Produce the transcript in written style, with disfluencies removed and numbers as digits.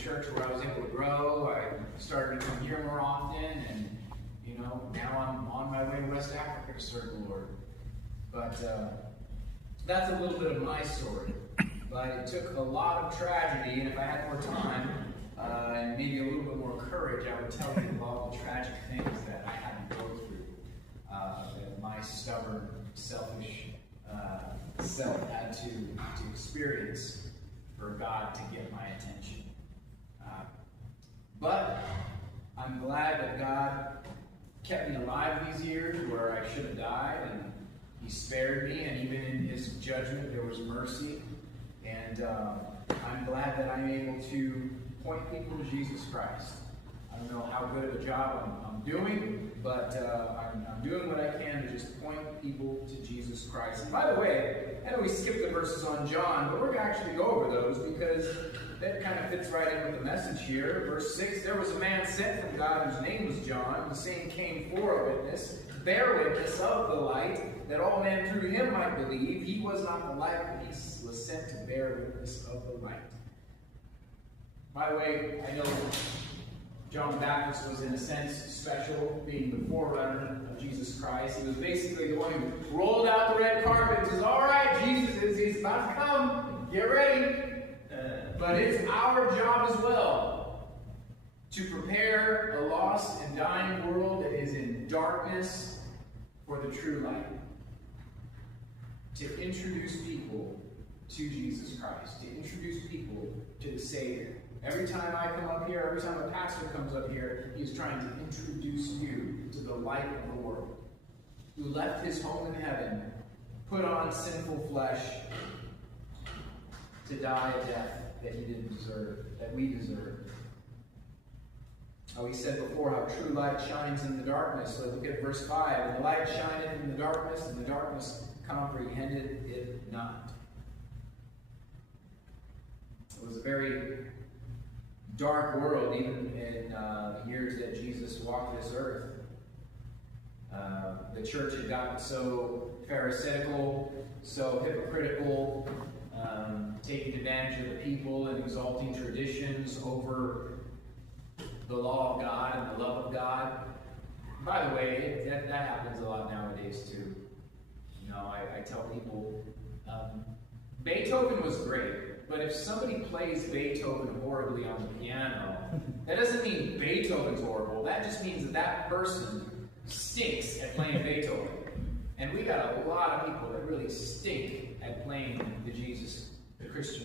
church where I was able to grow. I started to come here more often, and now I'm on my way to West Africa to serve the Lord. But that's a little bit of my story. But it took a lot of tragedy, and if I had more time and maybe a little bit more courage, I would tell you about the tragic things that I had to go through. That my stubborn, selfish self had to experience for God to get my attention. But I'm glad that God kept me alive these years where I should have died, and He spared me, and even in His judgment there was mercy. And I'm glad that I'm able to point people to Jesus Christ. I don't know how good of a job I'm doing, but I'm doing what I can to just point people to Jesus Christ. And by the way, I know we skipped the verses on John, but we're going to actually go over those because that kind of fits right in with the message here. Verse 6, there was a man sent from God whose name was John. The same came for a witness, to bear witness of the light, that all men through him might believe. He was not the light, but he was sent to bear witness of the light. By the way, I know John the Baptist was in a sense special, being the forerunner of Jesus Christ. He was basically the one who rolled out the red carpet and says, all right, Jesus is about to come. Get ready. But it's our job as well to prepare a lost and dying world that is in darkness for the true light. To introduce people to Jesus Christ. To introduce people to the Savior. Every time I come up here, every time a pastor comes up here, he's trying to introduce you to the light of the world, who left his home in heaven, put on sinful flesh to die a death that he didn't deserve, that we deserve. Oh, he said before how true light shines in the darkness. So look at verse 5. And the light shineth in the darkness, and the darkness comprehended it not. It was a very dark world, even in the years that Jesus walked this earth. The church had gotten so pharisaical, so hypocritical, taking advantage of the people and exalting traditions over the law of God and the love of God. By the way, that happens a lot nowadays too. I tell people, Beethoven was great, but if somebody plays Beethoven horribly on the piano, that doesn't mean Beethoven's horrible. That just means that person stinks at playing Beethoven. And we got a lot of people that really stink at playing the Christian